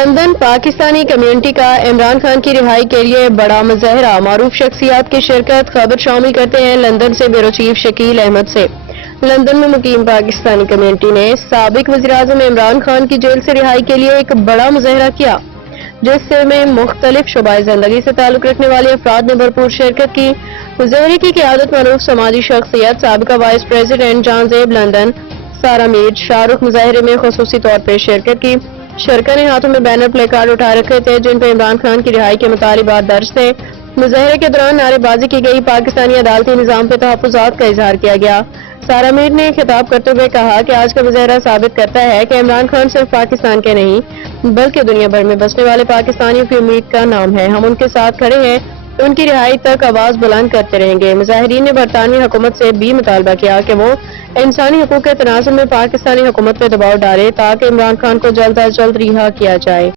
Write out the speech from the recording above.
London Pakistani community کا عمران خان کی رہائی کے لیے بڑا مظاہرہ، معروف شخصیات کی شرکت، خبر شامل کرتے ہیں لندن سے بیورو چیف شکیل احمد سے۔ لندن میں مقیم پاکستانی کمیونٹی نے سابق وزیراعظم عمران خان کی جیل سے رہائی کے لیے ایک بڑا مظاہرہ کیا، جس میں مختلف شعبۂ زندگی سے تعلق رکھنے والے افراد نے بھرپور شرکت کی۔ مظاہرے کی قیادت معروف سماجی شخصیت سابقہ وائس پریزیڈنٹ جان زیب لندن سارا میٹ شاہ رخ مظاہرے میں خصوصی طور پر شرکت کی۔ شرکا نے ہاتھوں میں بینر پلے کارڈ اٹھا رکھے تھے جن پہ عمران خان کی رہائی کے مطالبات درج تھے۔ مظاہرے کے دوران نعرے بازی کی گئی، پاکستانی عدالتی نظام پہ تحفظات کا اظہار کیا گیا۔ سارا میر نے خطاب کرتے ہوئے کہا کہ آج کا مظاہرہ ثابت کرتا ہے کہ عمران خان صرف پاکستان کے نہیں بلکہ دنیا بھر میں بسنے والے پاکستانیوں کی امید کا نام ہے۔ ہم ان کے ساتھ کھڑے ہیں، ان کی رہائی تک آواز بلند کرتے رہیں گے۔ مظاہرین نے برطانوی حکومت سے بھی مطالبہ کیا کہ وہ انسانی حقوق کے تناظر میں پاکستانی حکومت پہ دباؤ ڈالے تاکہ عمران خان کو جلد از جلد رہا کیا جائے۔